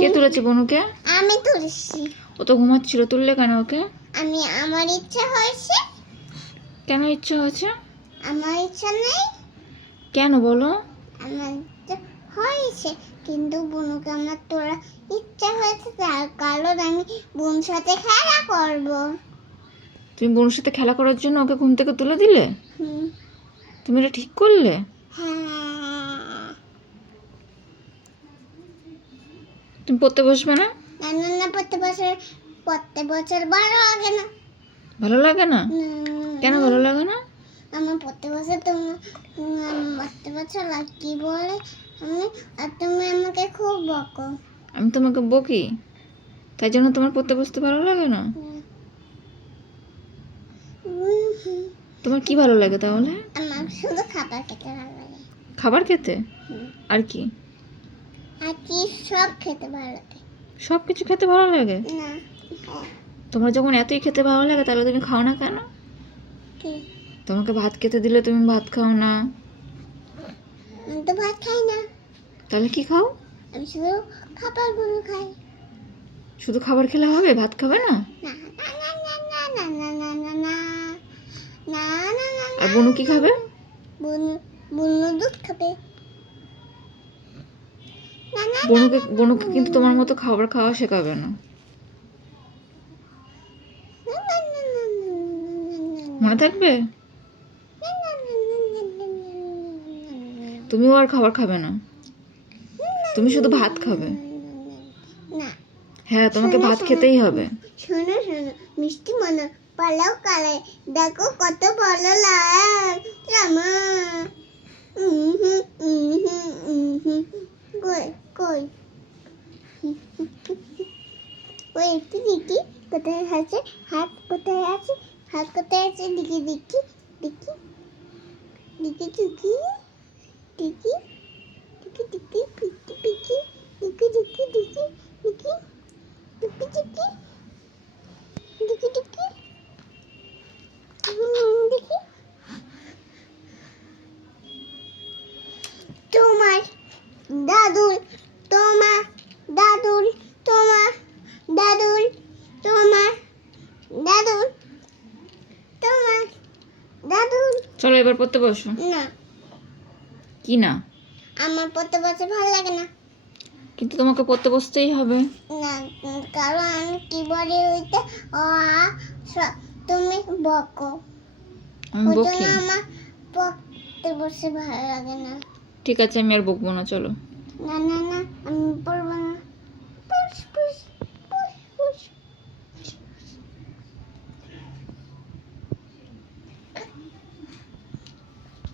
কে তুলেছে বনুকে? আমি তুলছি। ও তো ঘুমাচ্ছিল তুললে কেন ওকে? আমি আমার ইচ্ছা হয়েছে। কেন ইচ্ছা হয়েছে? আমার ইচ্ছা নেই। কেন বলো? আমার হয়েছে কিন্তু বুনুকে আমার তোরা ইচ্ছা হয়েছে তার কারণ আমি বোন সাথে খেলা করব। তুমি বনুর সাথে খেলা করার জন্য ওকে ঘুম থেকে তুলে দিলে? হুম। তুমি এটা ঠিক করলে? হ্যাঁ তুমি পড়তে বসবে না? না না প্রত্যেক বছর প্রত্যেক বছর ভালো লাগে না। ভালো লাগে না? কেন ভালো লাগে না? আমার প্রত্যেক বছর তুমি উম, প্রত্যেক বছর লাকি বলে? আমি আর তুমি আমাকে খুব বকো। আমি তোমাকে বকি? তাই জন্য তোমার পড়তে বসতে ভালো লাগে না উম, হুম। তোমার কি ভালো লাগে তাহলে? আমার শুধু খাবার খেতে ভালো লাগে। খাবার খেতে? আর কি? আর কি সব খেতে ভালো লাগে। সব কিছু খেতে ভালো লাগে? না হ্যাঁ, তোমার যখন এতই খেতে ভালো লাগে তাহলে তুমি খাও না কেন? তোমাকে ভাত খেতে দিলে তুমি ভাত খাও না। আমি তো ভাত খাই না। তাহলে কি খাও? আমি শুধু খাবারগুলো খাই। শুধু খাবার খেলে হবে? ভাত খাবে না? বনু কি খাবে বুনু বুনু দুধ খাবে বনুকে বনুকে কিন্তু তোমার মতো খাবার খাওয়া শেখাবে না মনে থাকবে তুমিও আর খাবার খাবে না তুমি শুধু ভাত খাবে না হ্যাঁ তোমাকে ভাত খেতেই হবে শোনো শোনো মিষ্টি মনে পালাও কালে দেখো কত ভালো লাগে রামা। কই কই ওই একটু দেখি কোথায় আছে হাত কোথায় আছে হাত কোথায় আছে দেখি দেখি দেখি দেখি দেখি দেখি দেখি দেখি দেখি Duki duki. Duki duki. হুম, দেখি তোমার দাদুল তোমার দাদুল তোমার দাদুল তোমার দাদুল তোমার দাদুল চলো এবার পড়তে বসো। না। কি না? আমার পড়তে বসে ভালো লাগে না। কিন্তু তোমাকে পড়তে বসতেই হবে। না কারণ আমি কি বলি ও আ, তুমি বকো। আমি বকি। আমার পড়তে বসে ভালো লাগে না। ঠিক আছে আমি আর বকবো না চলো। না না না আমি পড়ব